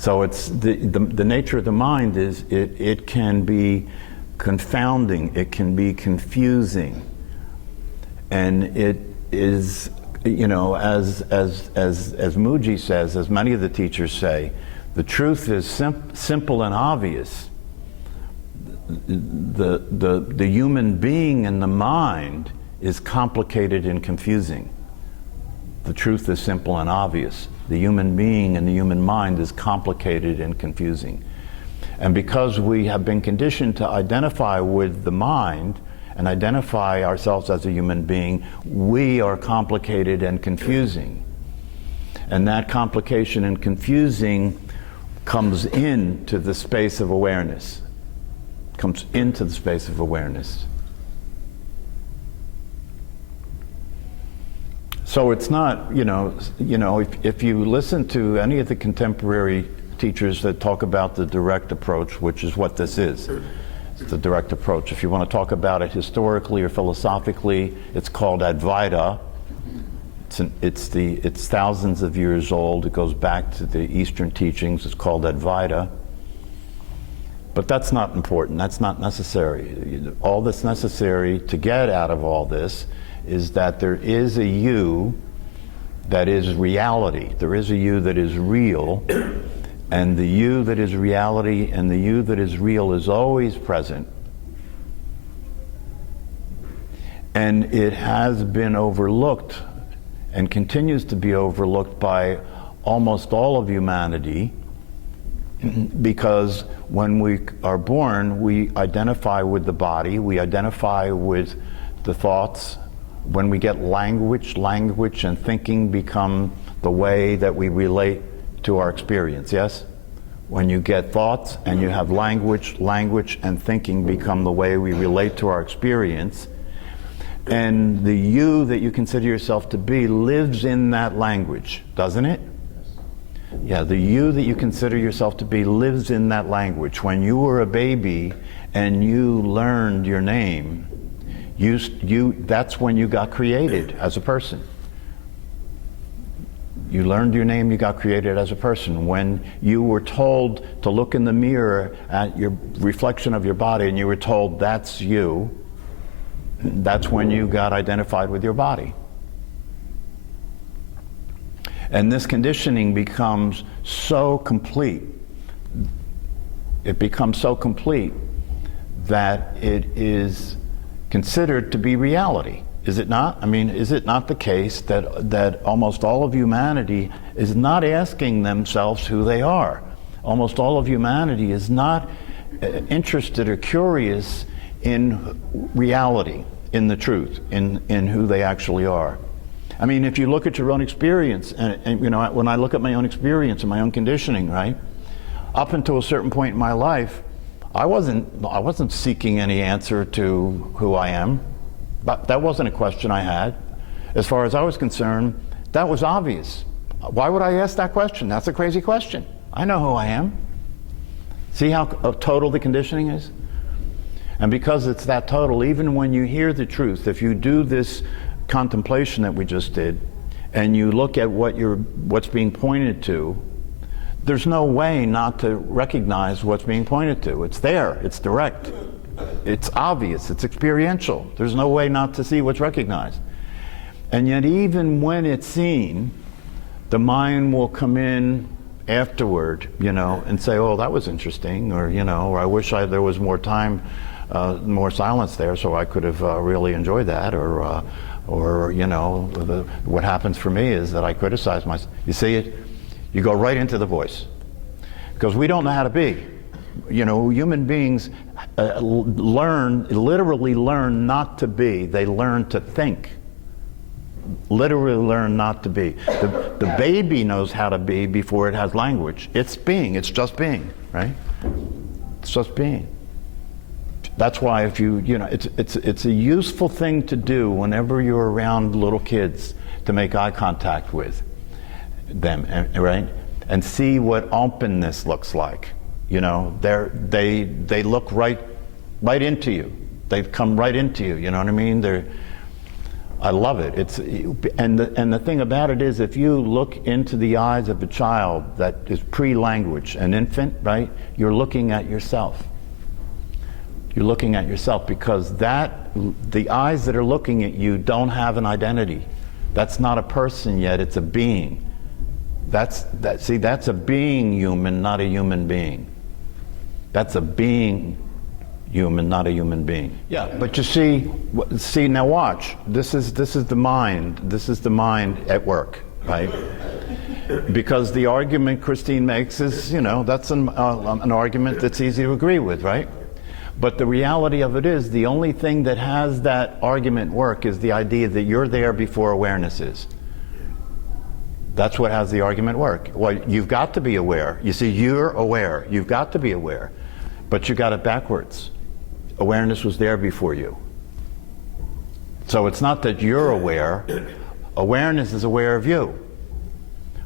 So it's the nature of the mind is it can be confounding, it can be confusing, and it is, you know, as Mooji says, as many of the teachers say, the truth is simple and obvious. The human being and the mind is complicated and confusing. The truth is simple and obvious. The human being and the human mind is complicated and confusing. And because we have been conditioned to identify with the mind and identify ourselves as a human being, we are complicated and confusing. And that complication and confusing comes into the space of awareness. Comes into the space of awareness. So it's not, you know, if you listen to any of the contemporary teachers that talk about the direct approach, which is what this is, it's the direct approach. If you want to talk about it historically or philosophically, it's called Advaita. It's thousands of years old. It goes back to the Eastern teachings. It's called Advaita. But that's not important. That's not necessary. All that's necessary to get out of all this is that there is a you that is reality. There is a you that is real, and the you that is reality and the you that is real is always present. And it has been overlooked and continues to be overlooked by almost all of humanity, because when we are born, we identify with the body, we identify with the thoughts. When we get language and thinking become the way that we relate to our experience, yes? When you get thoughts and you have language and thinking become the way we relate to our experience, and the you that you consider yourself to be lives in that language, doesn't it? Yeah, the you that you consider yourself to be lives in that language. When you were a baby and you learned your name, that's when you got created as a person. You learned your name, you got created as a person. When you were told to look in the mirror at your reflection of your body and you were told that's you, that's when you got identified with your body. And this conditioning becomes so complete. It becomes so complete that it is considered to be reality. Is it not? I mean, is it not the case that almost all of humanity is not asking themselves who they are? Almost all of humanity is not interested or curious in reality, in the truth, in who they actually are. I mean, if you look at your own experience, and you know, when I look at my own experience and my own conditioning, right? Up until a certain point in my life, I wasn't seeking any answer to who I am. But that wasn't a question I had. As far as I was concerned, that was obvious. Why would I ask that question? That's a crazy question. I know who I am. See how total the conditioning is? And because it's that total, even when you hear the truth, if you do this contemplation that we just did, and you look at what's being pointed to, there's no way not to recognize what's being pointed to. It's there, it's direct, it's obvious, it's experiential. There's no way not to see what's recognized. And yet even when it's seen, the mind will come in afterward, you know, and say, oh, that was interesting, or, you know, or I wish there was more time, more silence there so I could have really enjoyed that, or you know, what happens for me is that I criticize myself. You see it? You go right into the voice. Because we don't know how to be. You know, human beings literally learn not to be. They learn to think. Literally learn not to be. The baby knows how to be before it has language. It's being, it's just being, right? It's just being. That's why if you know, it's a useful thing to do whenever you're around little kids, to make eye contact with them, right? And see what openness looks like. You know, they look right into you. They come right into you, you know what I mean? I love it. And the thing about it is, if you look into the eyes of a child that is pre-language, an infant, right? You're looking at yourself. You're looking at yourself, because the eyes that are looking at you don't have an identity. That's not a person yet, it's a being. That's a being human, not a human being. That's a being human, not a human being. Yeah, but you see, now watch. This is the mind. This is the mind at work, right? Because the argument Christine makes is, that's an argument that's easy to agree with, right? But the reality of it is, the only thing that has that argument work is the idea that you're there before awareness is. That's what has the argument work. Well, you've got to be aware. You see, you're aware. You've got to be aware. But you got it backwards. Awareness was there before you. So it's not that you're aware. Awareness is aware of you.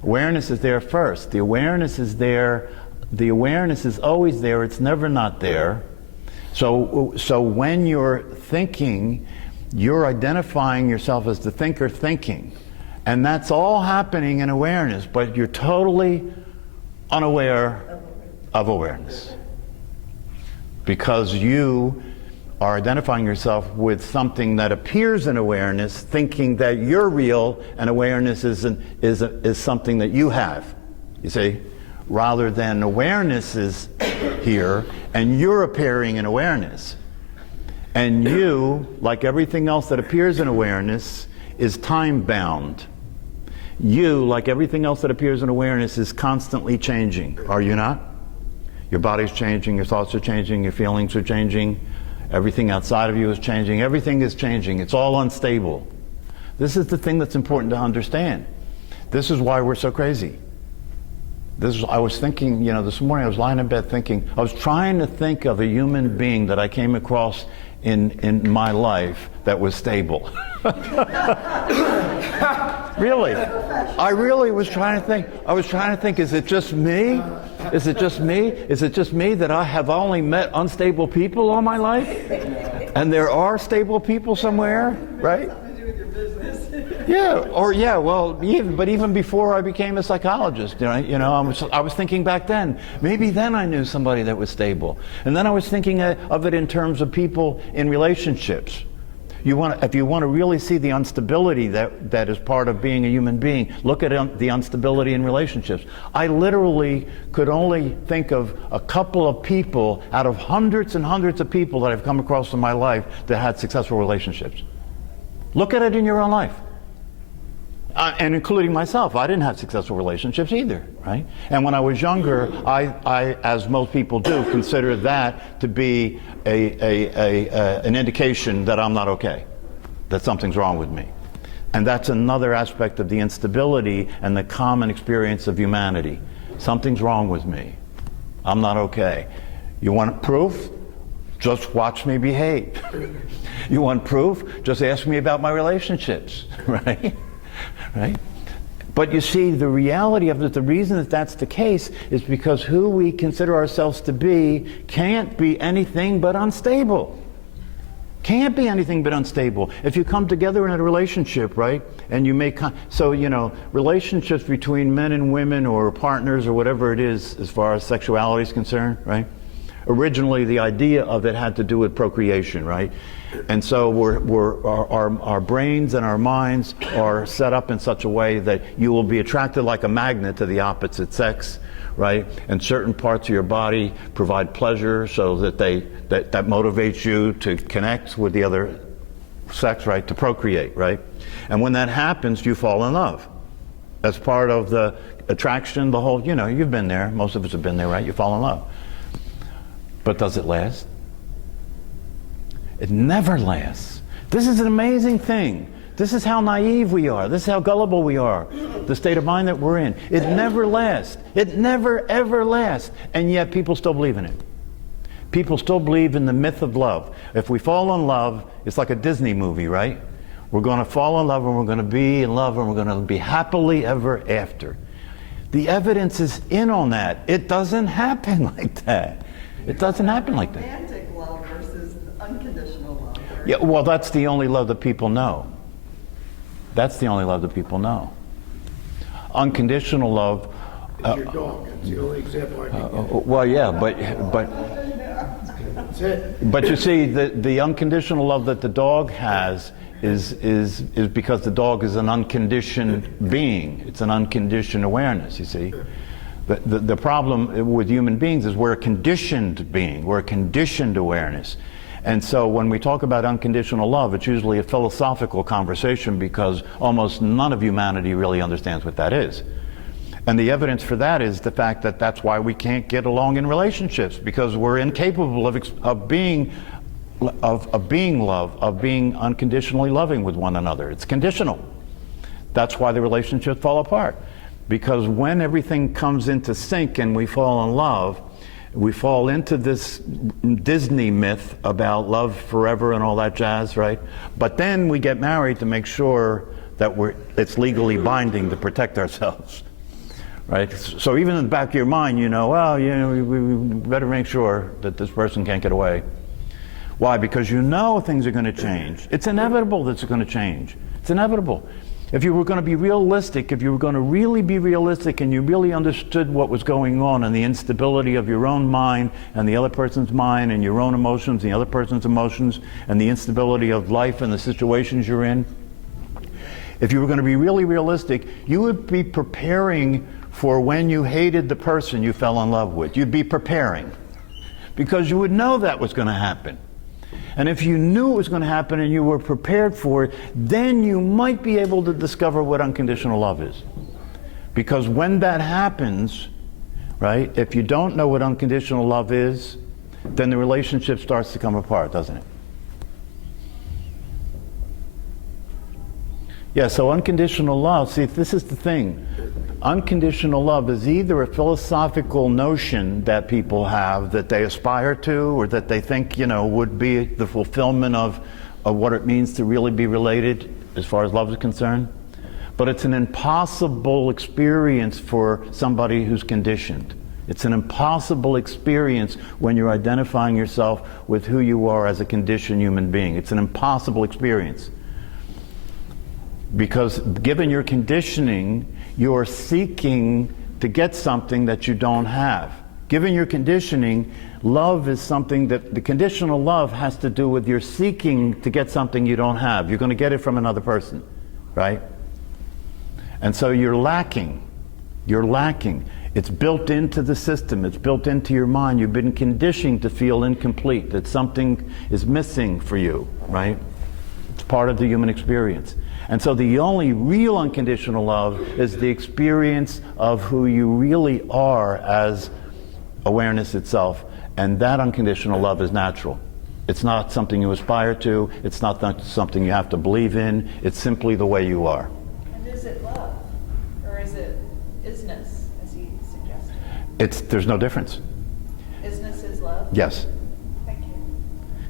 Awareness is there first. The awareness is there. The awareness is always there. It's never not there. So when you're thinking, you're identifying yourself as the thinker thinking. And that's all happening in awareness, but you're totally unaware of awareness. Because you are identifying yourself with something that appears in awareness, thinking that you're real, and awareness is something that you have, you see? Rather than awareness is here, and you're appearing in awareness. And you, like everything else that appears in awareness, is time-bound. You, like everything else that appears in awareness, is constantly changing. Are you not? Your body's changing, your thoughts are changing, your feelings are changing, everything outside of you is changing, everything is changing. It's all unstable. This is the thing that's important to understand. This is why we're so crazy. I was thinking, this morning I was lying in bed thinking, I was trying to think of a human being that I came across in my life that was stable. Really. I really was trying to think. I was trying to think, is it just me? Is it just me? Is it just me that I have only met unstable people all my life? And there are stable people somewhere, right? But even before I became a psychologist, I was thinking back then, maybe then I knew somebody that was stable. And then I was thinking of it in terms of people in relationships. If you want to really see the instability that is part of being a human being, look at the instability in relationships. I literally could only think of a couple of people out of hundreds and hundreds of people that I've come across in my life that had successful relationships. Look at it in your own life. And including myself, I didn't have successful relationships either, right? And when I was younger, I as most people do, considered that to be an indication that I'm not okay, that something's wrong with me. And that's another aspect of the instability and the common experience of humanity. Something's wrong with me. I'm not okay. You want proof? Just watch me behave. You want proof? Just ask me about my relationships, right? Right? But you see, the reality of it, the reason that that's the case is because who we consider ourselves to be can't be anything but unstable. Can't be anything but unstable. If you come together in a relationship, right, and you make, relationships between men and women or partners or whatever it is as far as sexuality is concerned, right? Originally, the idea of it had to do with procreation, right? And so our brains and our minds are set up in such a way that you will be attracted like a magnet to the opposite sex, right? And certain parts of your body provide pleasure so that that motivates you to connect with the other sex, right? To procreate, right? And when that happens, you fall in love. As part of the attraction, the whole, you've been there. Most of us have been there, right? You fall in love. But does it last? It never lasts. This is an amazing thing. This is how naive we are. This is how gullible we are. The state of mind that we're in. It never lasts. It never, ever lasts. And yet people still believe in it. People still believe in the myth of love. If we fall in love, it's like a Disney movie, right? We're going to fall in love and we're going to be in love and we're going to be happily ever after. The evidence is in on that. It doesn't happen like that. It doesn't happen like that. Romantic love versus unconditional love. Yeah, well, that's the only love that people know. That's the only love that people know. Unconditional love. It's your dog. That's the only example I can give. Well, yeah, That's it. but you see, the unconditional love that the dog has is because the dog is an unconditioned being. It's an unconditioned awareness, you see. The problem with human beings is we're a conditioned being. We're a conditioned awareness. And so when we talk about unconditional love, it's usually a philosophical conversation because almost none of humanity really understands what that is. And the evidence for that is the fact that that's why we can't get along in relationships, because we're incapable of being love, of being unconditionally loving with one another. It's conditional. That's why the relationships fall apart. Because when everything comes into sync and we fall in love, we fall into this Disney myth about love forever and all that jazz, right? But then we get married to make sure that it's legally binding to protect ourselves, right? So even in the back of your mind, you know, well, you know, we better make sure that this person can't get away. Why? Because you know things are going to change. It's inevitable that it's going to change. It's inevitable. If you were going to be realistic, if you were going to really be realistic and you really understood what was going on and the instability of your own mind and the other person's mind and your own emotions and the other person's emotions and the instability of life and the situations you're in, if you were going to be really realistic, you would be preparing for when you hated the person you fell in love with. You'd be preparing because you would know that was going to happen. And if you knew it was going to happen and you were prepared for it, then you might be able to discover what unconditional love is. Because when that happens, right, if you don't know what unconditional love is, then the relationship starts to come apart, doesn't it? Yeah, so unconditional love, see, this is the thing. Unconditional love is either a philosophical notion that people have that they aspire to or that they think, you know, would be the fulfillment of what it means to really be related as far as love is concerned. But it's an impossible experience for somebody who's conditioned. It's an impossible experience when you're identifying yourself with who you are as a conditioned human being. It's an impossible experience. Because given your conditioning, you're seeking to get something that you don't have. Given your conditioning, love is something that the conditional love has to do with your seeking to get something you don't have. You're going to get it from another person, right? And so you're lacking. You're lacking. It's built into the system. It's built into your mind. You've been conditioned to feel incomplete, that something is missing for you, right? It's part of the human experience. And so the only real unconditional love is the experience of who you really are as awareness itself. And that unconditional love is natural. It's not something you aspire to. It's not something you have to believe in. It's simply the way you are. And is it love? Or is it isness, as he suggested? There's no difference. Isness is love? Yes. Thank you.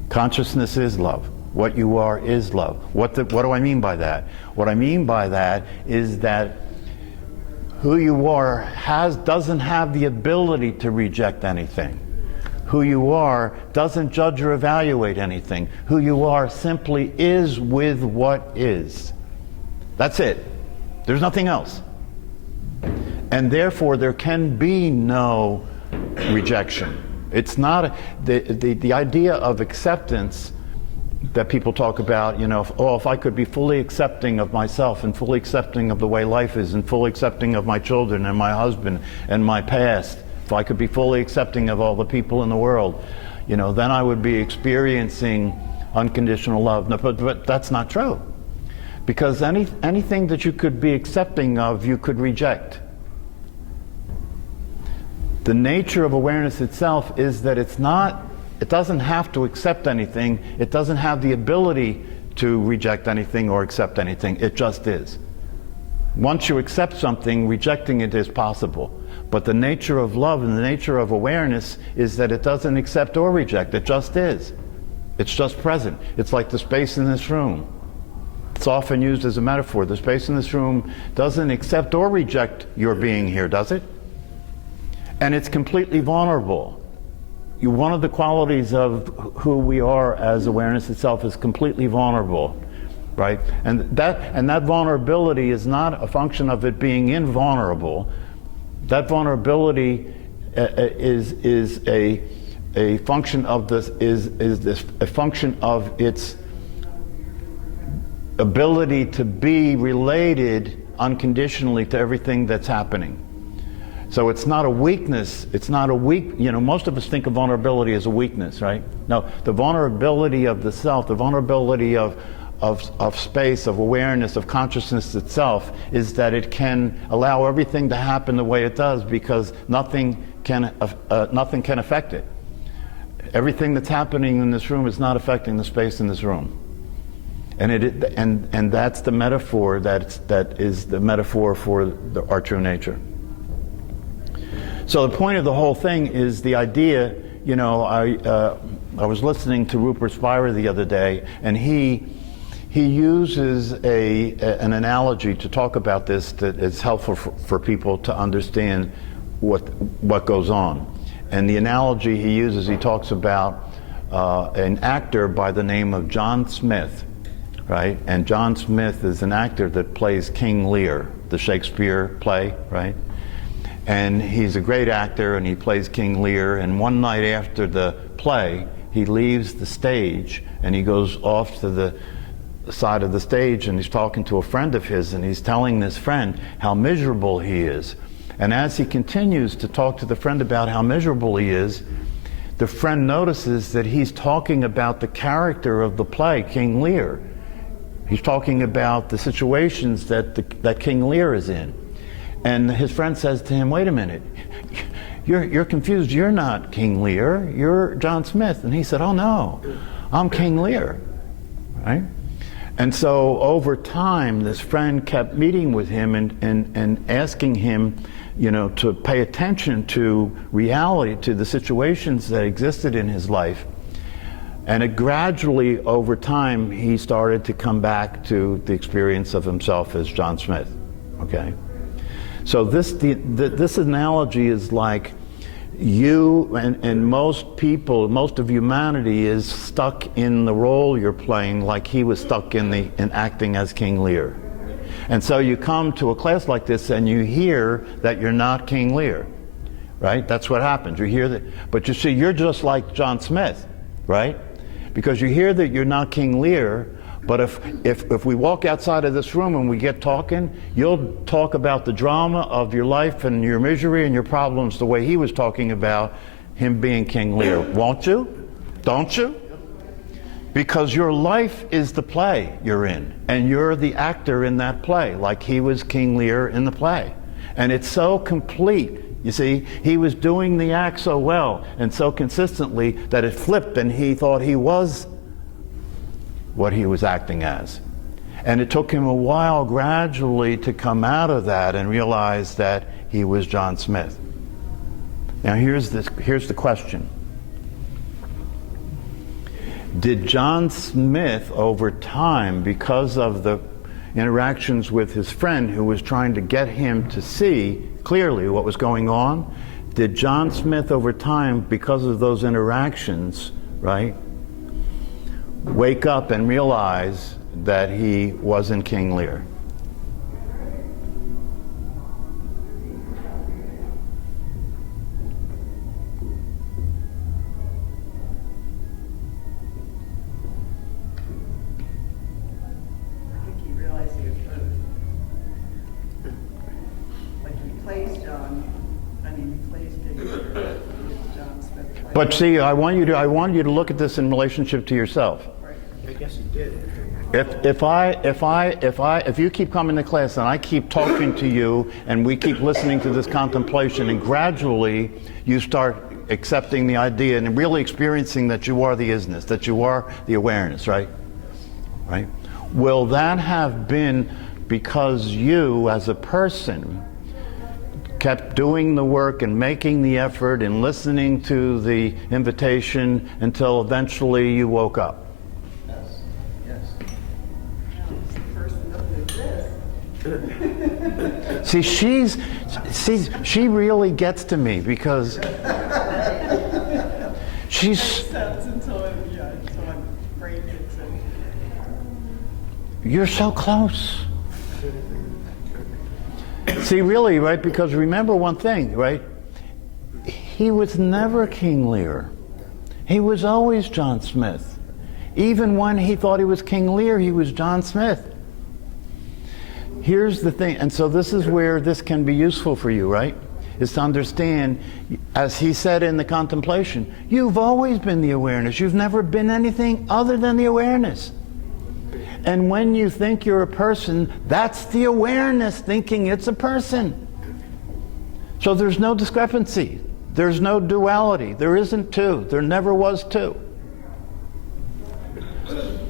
Consciousness is love. What you are is love. What do I mean by that? What I mean by that is that who you are doesn't have the ability to reject anything. Who you are doesn't judge or evaluate anything. Who you are simply is with what is. That's it. There's nothing else. And therefore there can be no rejection. It's not the idea of acceptance that people talk about, you know, if I could be fully accepting of myself and fully accepting of the way life is and fully accepting of my children and my husband and my past, if I could be fully accepting of all the people in the world, you know, then I would be experiencing unconditional love. No, but that's not true. Because anything that you could be accepting of, you could reject. The nature of awareness itself is that it doesn't have to accept anything. It doesn't have the ability to reject anything or accept anything. It just is. Once you accept something, rejecting it is possible. But the nature of love and the nature of awareness is that it doesn't accept or reject. It just is. It's just present. It's like the space in this room. It's often used as a metaphor. The space in this room doesn't accept or reject your being here, does it? And it's completely vulnerable. One of the qualities of who we are as awareness itself is completely vulnerable. right? And that vulnerability is not a function of it being invulnerable. That vulnerability is a function of a function of its ability to be related unconditionally to everything that's happening. So it's not a weakness. It's not a weak, most of us think of vulnerability as a weakness, right? No, the vulnerability of the self, the vulnerability of space, of awareness, of consciousness itself, is that it can allow everything to happen the way it does because nothing can affect it. Everything that's happening in this room is not affecting the space in this room. And that's the metaphor that is the metaphor for our true nature. So the point of the whole thing is the idea, I was listening to Rupert Spira the other day, and he uses an analogy to talk about this that is helpful for people to understand what goes on. And the analogy he uses, he talks about an actor by the name of John Smith, right? And John Smith is an actor that plays King Lear, the Shakespeare play, right? And he's a great actor, and he plays King Lear. And one night after the play, he leaves the stage, and he goes off to the side of the stage, and he's talking to a friend of his, and he's telling this friend how miserable he is. And as he continues to talk to the friend about how miserable he is, the friend notices that he's talking about the character of the play, King Lear. He's talking about the situations that King Lear is in. And his friend says to him, wait a minute, you're confused. You're not King Lear. You're John Smith. And he said, oh no, I'm King Lear, right? And so over time, this friend kept meeting with him and asking him, to pay attention to reality, to the situations that existed in his life. And it gradually, over time, he started to come back to the experience of himself as John Smith, okay? So this analogy is like you and most people, most of humanity is stuck in the role you're playing, like he was stuck in acting as King Lear. And so you come to a class like this and you hear that you're not King Lear, right? That's what happens. You hear that, but you see, you're just like John Smith, right? Because you hear that you're not King Lear. But if we walk outside of this room and we get talking, you'll talk about the drama of your life and your misery and your problems the way he was talking about him being King Lear. Won't you? Don't you? Because your life is the play you're in, and you're the actor in that play, like he was King Lear in the play. And it's so complete. You see, he was doing the act so well and so consistently that it flipped and he thought he was what he was acting as. And it took him a while gradually to come out of that and realize that he was John Smith. Now here's the question. Did John Smith, over time, because of the interactions with his friend who was trying to get him to see clearly what was going on, did John Smith, over time, because of those interactions, right, wake up and realize that he wasn't King Lear? I think he realized he was both. Like he plays John, he plays King Lear, John Smith. But see, I want you to look at this in relationship to yourself. I guess he did. If you keep coming to class and I keep talking to you and we keep listening to this contemplation, and gradually you start accepting the idea and really experiencing that you are the isness, that you are the awareness, right? Right? Will that have been because you as a person kept doing the work and making the effort and listening to the invitation until eventually you woke up? See, she really gets to me because she's. Until my brain gets You're so close. See, really, right? Because remember one thing, right? He was never King Lear. He was always John Smith. Even when he thought he was King Lear, he was John Smith. Here's the thing, and so this is where this can be useful for you, right? Is to understand, as he said in the contemplation, you've always been the awareness. You've never been anything other than the awareness. And when you think you're a person, that's the awareness thinking it's a person. So there's no discrepancy. There's no duality. There isn't two. There never was two.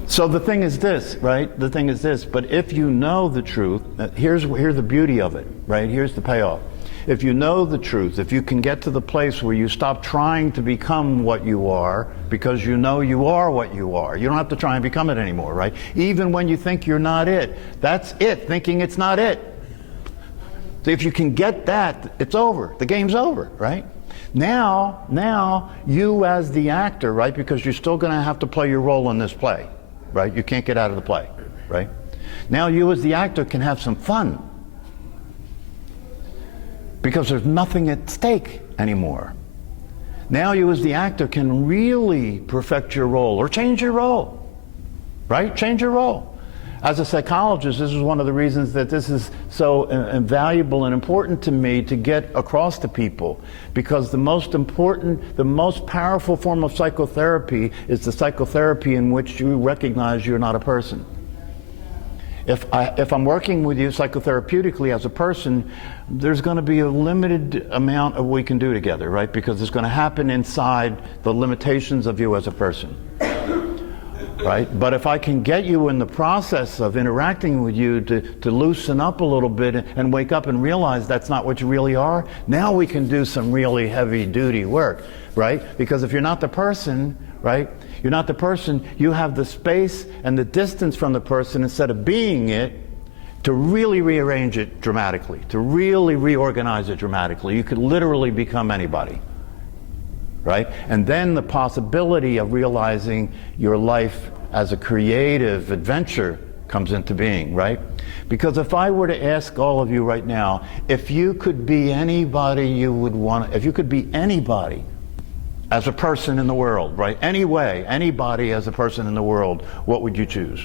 So the thing is this, right? The thing is this, but if you know the truth, here's the beauty of it, right? Here's the payoff. If you know the truth, if you can get to the place where you stop trying to become what you are, because you know you are what you are. You don't have to try and become it anymore, right? Even when you think you're not it, that's it, thinking it's not it. So if you can get that, it's over. The game's over, right? Now, you as the actor, right? Because you're still going to have to play your role in this play, right? You can't get out of the play, right? Now you as the actor can have some fun. Because there's nothing at stake anymore. Now you as the actor can really perfect your role or change your role, right? Change your role. As a psychologist, this is one of the reasons that this is so valuable and important to me to get across to people, because the most important, the most powerful form of psychotherapy is the psychotherapy in which you recognize you're not a person. If I'm working with you psychotherapeutically as a person, there's going to be a limited amount of what we can do together, right? Because it's going to happen inside the limitations of you as a person, right? But if I can get you in the process of interacting with you to loosen up a little bit and wake up and realize that's not what you really are, now we can do some really heavy-duty work, right? Because if you're not the person, right? You're not the person, you have the space and the distance from the person instead of being it to really rearrange it dramatically, to really reorganize it dramatically. You could literally become anybody, right? And then the possibility of realizing your life as a creative adventure comes into being, right? Because if I were to ask all of you right now, if you could be anybody you would want, if you could be anybody as a person in the world, right? Any way, anybody as a person in the world, what would you choose?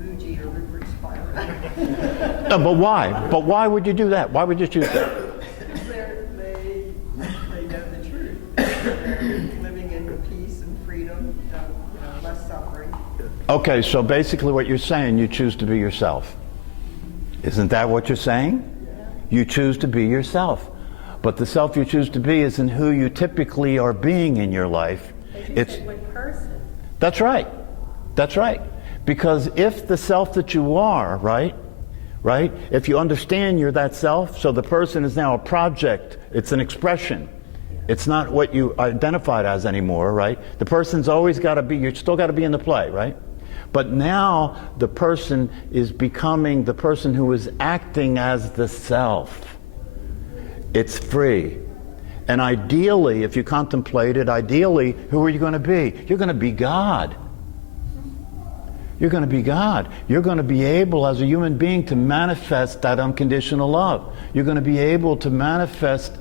Muji or Rupert Spira. No, but why? But why would you do that? Why would you choose that? Because they know the truth. They're living in peace and freedom, less suffering. Okay, so basically what you're saying, you choose to be yourself. Isn't that what you're saying? You choose to be yourself. But the self you choose to be isn't who you typically are being in your life. It's person. That's right. That's right. Because if the self that you are, right? If you understand you're that self, so the person is now a project, it's an expression. It's not what you identified as anymore, right? The person's always got to be, you still got to be in the play, right? But now the person is becoming the person who is acting as the self. It's free. And ideally, if you contemplate it, ideally, who are you going to be? You're going to be God. You're going to be God. You're going to be able, as a human being, to manifest that unconditional love. You're going to be able to manifest,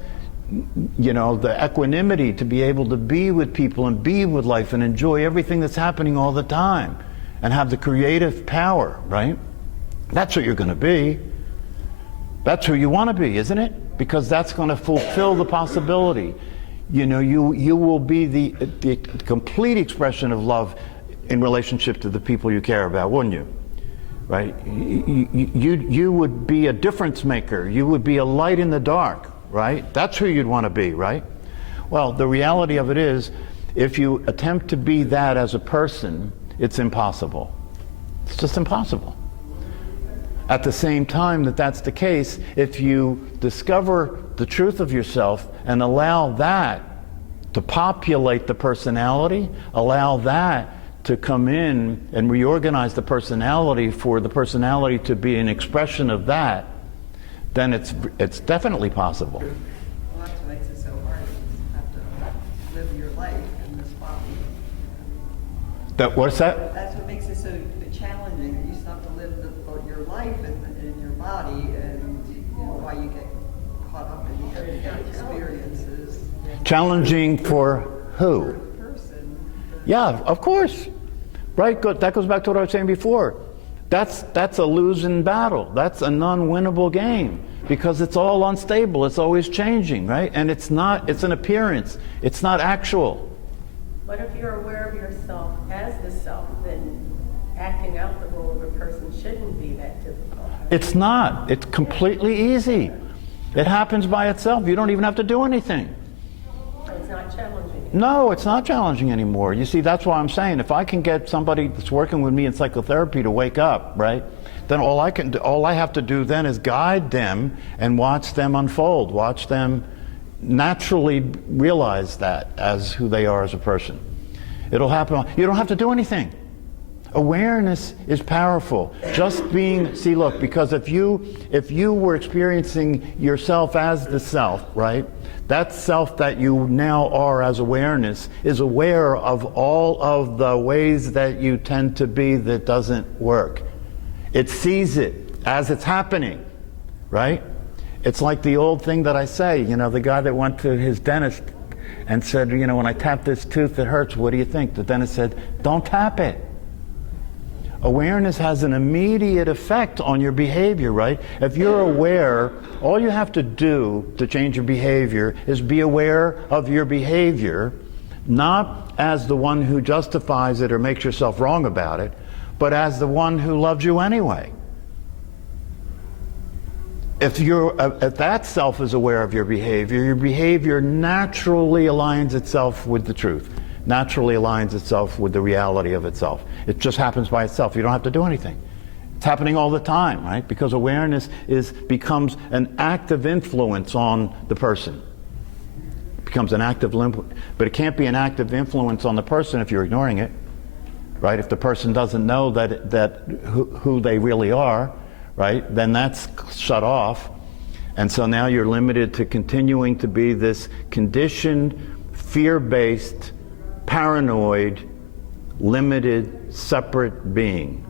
the equanimity, to be able to be with people and be with life and enjoy everything that's happening all the time. And have the creative power, right? That's what you're going to be. That's who you want to be, isn't it? Because that's going to fulfill the possibility. You will be the complete expression of love in relationship to the people you care about, wouldn't you? Right? You would be a difference maker. You would be a light in the dark, right? That's who you'd want to be, right? Well, the reality of it is, if you attempt to be that as a person, it's impossible. It's just impossible. At the same time that's the case, if you discover the truth of yourself and allow that to populate the personality, allow that to come in and reorganize the personality for the personality to be an expression of that, then it's definitely possible. Well, that's what makes it so hard. You have to live your life in this body. What's that? That's what makes it so challenging. You still have to live your life in your body, and you know why you get caught up in the everyday experiences. Challenging for who? For the person. Yeah, of course. Right? That goes back to what I was saying before. That's a losing battle. That's a non-winnable game because it's all unstable. It's always changing, right? And it's an appearance. It's not actual. But if you're aware of yourself as the self, then acting out the role of a person shouldn't be that difficult. It's not. It's completely easy. It happens by itself. You don't even have to do anything. So it's not challenging. No, it's not challenging anymore. You see, that's why I'm saying if I can get somebody that's working with me in psychotherapy to wake up, right, then all I have to do then is guide them and watch them unfold, watch them naturally realize that as who they are as a person. It'll happen. You don't have to do anything. Awareness is powerful. Just being, see, look, because if you were experiencing yourself as the self, right, that self that you now are as awareness is aware of all of the ways that you tend to be that doesn't work. It sees it as it's happening, right? It's like the old thing that I say, you know, the guy that went to his dentist and said, you know, when I tap this tooth, it hurts. What do you think? The dentist said, don't tap it. Awareness has an immediate effect on your behavior, right? If you're aware, all you have to do to change your behavior is be aware of your behavior, not as the one who justifies it or makes yourself wrong about it, but as the one who loves you anyway. If that self is aware of your behavior naturally aligns itself with the truth, naturally aligns itself with the reality of itself. It just happens by itself. You don't have to do anything. It's happening all the time, right? Because awareness becomes an active influence on the person. It becomes an active influence, but it can't be an active influence on the person if you're ignoring it, right? If the person doesn't know who they really are, right, then that's shut off. And so now you're limited to continuing to be this conditioned, fear-based, paranoid, limited, separate being.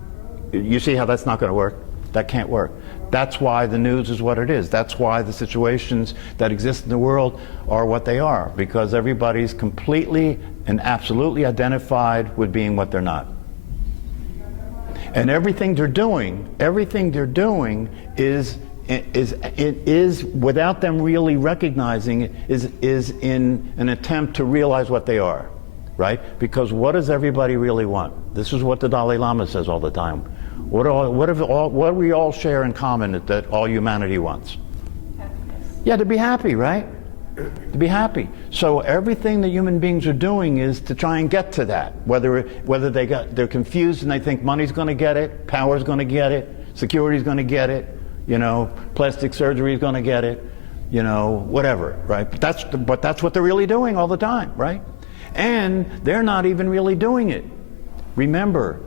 You see how that's not going to work? That can't work. That's why the news is what it is. That's why the situations that exist in the world are what they are, because everybody's completely and absolutely identified with being what they're not. And everything they're doing is without them really recognizing it, is in an attempt to realize what they are, right? Because what does everybody really want? This is what the Dalai Lama says all the time. What do we all share in common that all humanity wants? Happiness. Yeah, to be happy, right? To be happy. So everything that human beings are doing is to try and get to that. Whether they're confused and they think money's going to get it, power's going to get it, security's going to get it, you know, plastic surgery is going to get it, you know, whatever, right? But that's what they're really doing all the time, right? And they're not even really doing it. Remember,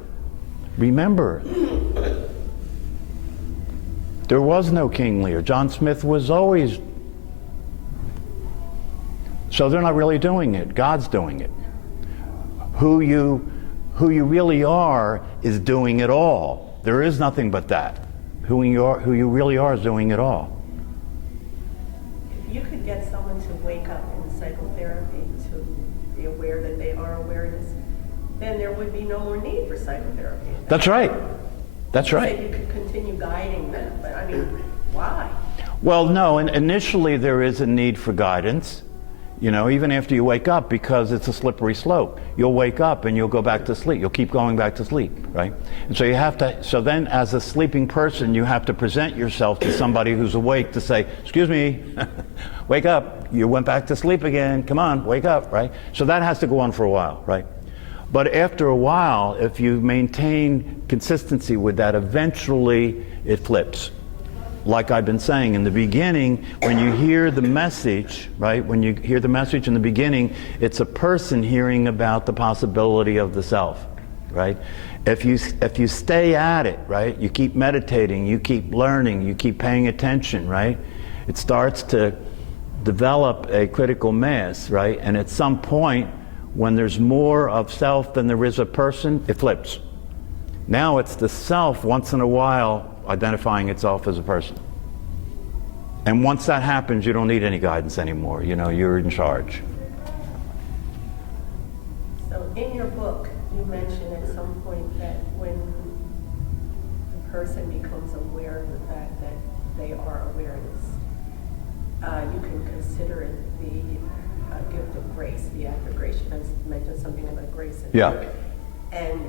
there was no King Lear. John Smith was always. So they're not really doing it. God's doing it. Who you really are is doing it all. There is nothing but that. Who you really are is doing it all. If you could get someone to wake up in psychotherapy to be aware that they are awareness, then there would be no more need for psychotherapy. That's right. That's You right. said you could continue guiding them, but I mean, why? Well, no, and initially there is a need for guidance, you know, even after you wake up, because it's a slippery slope. You'll wake up and you'll go back to sleep. You'll keep going back to sleep, right? And so so then as a sleeping person, you have to present yourself to somebody who's awake to say, excuse me, wake up. You went back to sleep again. Come on, wake up, right? So that has to go on for a while, right? But after a while, if you maintain consistency with that, eventually it flips. Like I've been saying in the beginning, when you hear the message, right? When you hear the message in the beginning, it's a person hearing about the possibility of the self, right? If you stay at it, right? You keep meditating, you keep learning, you keep paying attention, right? It starts to develop a critical mass, right? And at some point, when there's more of self than there is of person, it flips. Now it's the self once in a while identifying itself as a person. And once that happens, you don't need any guidance anymore. You know, you're in charge. So in your book, you mentioned at some point that when the person becomes aware of the fact that they are awareness, you can consider it the gift of grace, the act of grace. You mentioned something about grace. Yeah. And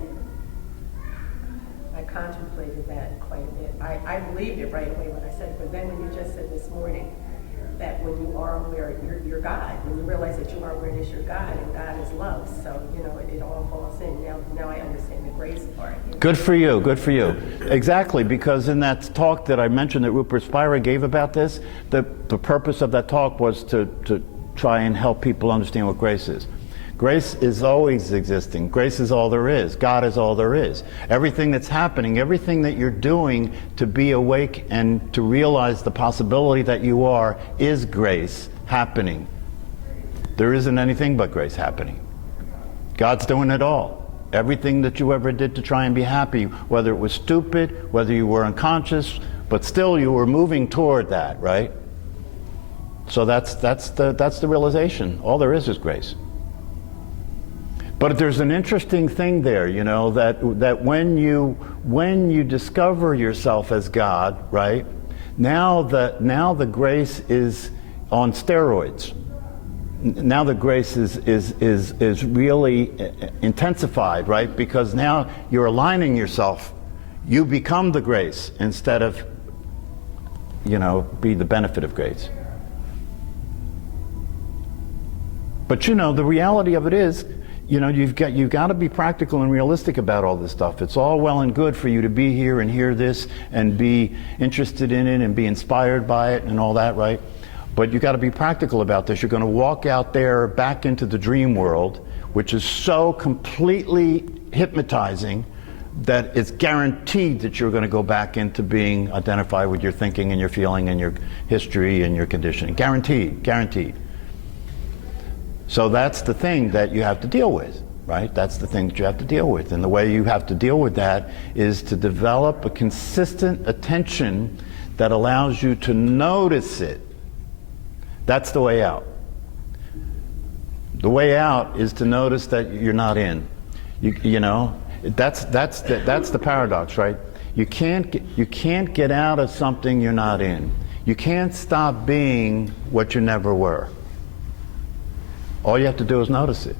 I contemplated that quite a bit. I believed it right away when I said it, but then when you just said this morning that when you are aware, you're God. When you realize that you are awareness, you're God, and God is love. So, you know, it all falls in. Now I understand the grace part. You know? Good for you, good for you. Exactly, because in that talk that I mentioned that Rupert Spira gave about this, the purpose of that talk was to try and help people understand what grace is. Grace is always existing. Grace is all there is. God is all there is. Everything that's happening, everything that you're doing to be awake and to realize the possibility that you are is grace happening. There isn't anything but grace happening. God's doing it all. Everything that you ever did to try and be happy, whether it was stupid, whether you were unconscious, but still you were moving toward that, right? So that's the realization. All there is grace. But there's an interesting thing there, you know, that when you discover yourself as God, right? Now the grace is on steroids. Now the grace is really intensified, right? Because now you're aligning yourself. You become the grace instead of, you know, be the benefit of grace. But you know, the reality of it is, you know, you've got to be practical and realistic about all this stuff. It's all well and good for you to be here and hear this and be interested in it and be inspired by it and all that, right? But you've got to be practical about this. You're going to walk out there back into the dream world, which is so completely hypnotizing that it's guaranteed that you're going to go back into being identified with your thinking and your feeling and your history and your conditioning. Guaranteed, guaranteed. So that's the thing that you have to deal with, right? That's the thing that you have to deal with. And the way you have to deal with that is to develop a consistent attention that allows you to notice it. That's the way out. The way out is to notice that you're not in. You know, that's the paradox, right? You can't get out of something you're not in. You can't stop being what you never were. All you have to do is notice it.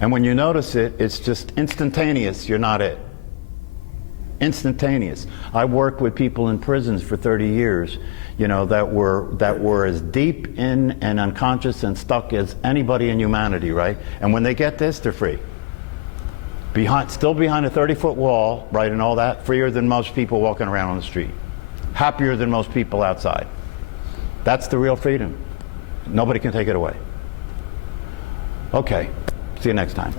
And when you notice it, it's just instantaneous. You're not it. Instantaneous. I worked with people in prisons for 30 years, you know, that were as deep in and unconscious and stuck as anybody in humanity, right? And when they get this, they're free. Still behind a 30-foot wall, right, and all that, freer than most people walking around on the street. Happier than most people outside. That's the real freedom. Nobody can take it away. Okay, see you next time.